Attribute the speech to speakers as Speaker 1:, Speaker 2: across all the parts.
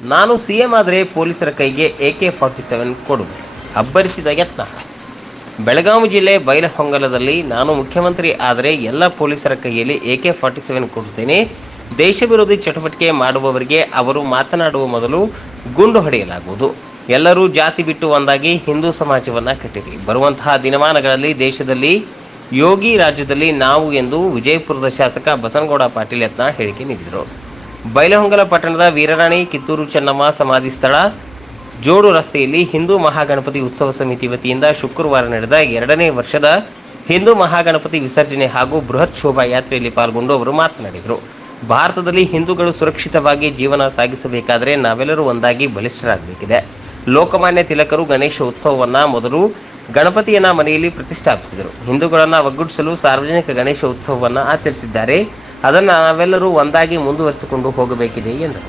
Speaker 1: ನಾನು C M ಆದರೆ ಪೊಲೀಸರ ಕೈಗೆ ಎ ಕೆ ಫಾರ್ಟಿ ಸೆವೆನ್ ಕೊಡು. ಅಬ್ಬರಿಸಿದ ಯತ್ನ. ಬೆಳಗಾವಿ ಜಿಲ್ಲೆ ಬೈಲಹೊಂಗಲದಲ್ಲಿ ನಾನು ಮುಖ್ಯಮಂತ್ರಿ ಆದರೆ ಎಲ್ಲ ಪೊಲೀಸರ ಕೈಯಲ್ಲಿ ಎ ಕೆ ಫಾರ್ಟಿ ಸೆವೆನ್ ಕೊಡುತ್ತೇನೆ. ದೇಶ ವಿರೋಧಿ ಚಟುವಟಿಕೆ ಮಾಡುವವರಿಗೆ ಅವರು ಮಾತನಾಡುವ ಮೊದಲು ಗುಂಡು ಹೊಡೆಯಲಾಗುವುದು. ಎಲ್ಲರೂ ಜಾತಿ ಬಿಟ್ಟು ಒಂದಾಗಿ ಹಿಂದೂ ಸಮಾಜವನ್ನು ಕಟ್ಟಿರಿ. ಬರುವಂತಹ ದಿನಮಾನಗಳಲ್ಲಿ ದೇಶದಲ್ಲಿ, ಯೋಗಿ ರಾಜ್ಯದಲ್ಲಿ ನಾವು ಎಂದು ವಿಜಯಪುರದ ಶಾಸಕ ಬಸನಗೌಡ ಪಾಟೀಲ್ ಯತ್ನ ಹೇಳಿಕೆ ನೀಡಿದರು. ಬೈಲಹೊಂಗಲ ಪಟ್ಟಣದ ವೀರರಾಣಿ ಕಿತ್ತೂರು ಚೆನ್ನಮ್ಮ ಸಮಾಧಿ ಸ್ಥಳ. ಜೋಡು ರಸ್ತೆಯಲ್ಲಿ ಹಿಂದೂ ಮಹಾಗಣಪತಿ ಉತ್ಸವ ಸಮಿತಿ ವತಿಯಿಂದ ಶುಕ್ರವಾರ ನಡೆದ ಎರಡನೇ ವರ್ಷದ ಹಿಂದೂ ಮಹಾಗಣಪತಿ ವಿಸರ್ಜನೆ ಹಾಗೂ ಬೃಹತ್ ಶೋಭಾಯಾತ್ರೆಯಲ್ಲಿ ಪಾಲ್ಗೊಂಡು ಅವರು ಮಾತನಾಡಿದರು. ಭಾರತದಲ್ಲಿ ಹಿಂದೂಗಳು ಸುರಕ್ಷಿತವಾಗಿ ಜೀವನ ಸಾಗಿಸಬೇಕಾದರೆ ನಾವೆಲ್ಲರೂ ಒಂದಾಗಿ ಬಲಿಷ್ಠರಾಗಬೇಕಿದೆ. ಲೋಕಮಾನ್ಯ ತಿಲಕರು ಗಣೇಶ ಉತ್ಸವವನ್ನು ಮೊದಲು ಗಣಪತಿಯನ್ನ ಮನೆಯಲ್ಲಿ ಪ್ರತಿಷ್ಠಾಪಿಸಿದರು. ಹಿಂದೂಗಳನ್ನು ಒಗ್ಗೂಡಿಸಲು ಸಾರ್ವಜನಿಕ ಗಣೇಶ ಉತ್ಸವವನ್ನು ಆಚರಿಸಿದ್ದಾರೆ. ಅದನ್ನು ನಾವೆಲ್ಲರೂ ಒಂದಾಗಿ ಮುಂದುವರಿಸಿಕೊಂಡು ಹೋಗಬೇಕಿದೆ ಎಂದರು.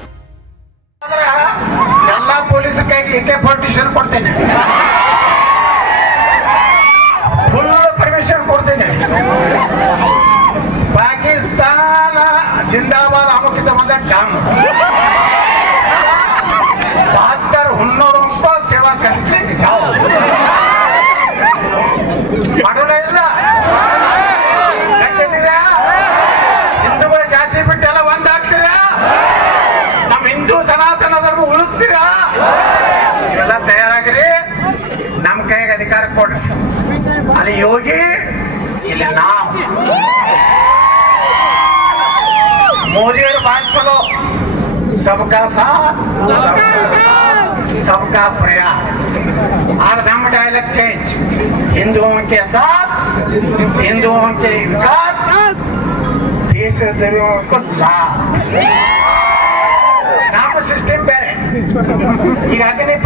Speaker 2: ಎಲ್ಲಾ ಪೊಲೀಸ್ ಕೈಗೆ ಎಕೆ ಪರ್ಮಿಷನ್ ಕೊಡ್ತೇನೆ. ಫುಲ್ ಪರ್ಮಿಷನ್ ಕೊಡ್ತೇನೆ. ಪಾಕಿಸ್ತಾನ ಜಿಂದಾಬಾದ್ ಆಗೋಕ್ಕಿಂತ ಮೊದಲ ಡಾಮ್ ಬಹತ್ತರ ಹುನ್ನೂರು ಸೇವಾ ಕಲಿಕೆ ಜಾವ್ ಮಾಡೋಣ ಇಲ್ಲ ಗಟ್ಟಿದ್ದೀರಾ ಹಿಂದೂಗಳ ಜಾತಿ ಬಿಟ್ಟೆಲ್ಲ ಒಂದಾಗ್ತೀರಾ ನಮ್ಮ ಹಿಂದೂ ನಮ್ಗೆ ಉಳಿಸ್ತೀರಾ? ಎಲ್ಲ ತಯಾರಾಗ್ರಿ. ನಮ್ ಕೈಗೆ ಅಧಿಕಾರ ಕೊಡ್ರಿ. ಅಲ್ಲಿ ಯೋಗಿ, ಇಲ್ಲಿ ನಾ ಮೋದಿಯವರು ಬಾಳ್ ಚಲೋ. ಸಬ್ಕಾ ಸಾಥ್. ಸಬ್ಕಾ ಪ್ರಯಾಸ್. ಆರ್ ನಮ್ ಡೈಲಾಗ್ ಚೇಂಜ್ ಹಿಂದೂಕೆ ಸಾಥ್ ಹಿಂದೂಕೆ ವಿಕಾಸ್. ದೇಶದ ಲಾಭ. y la tiene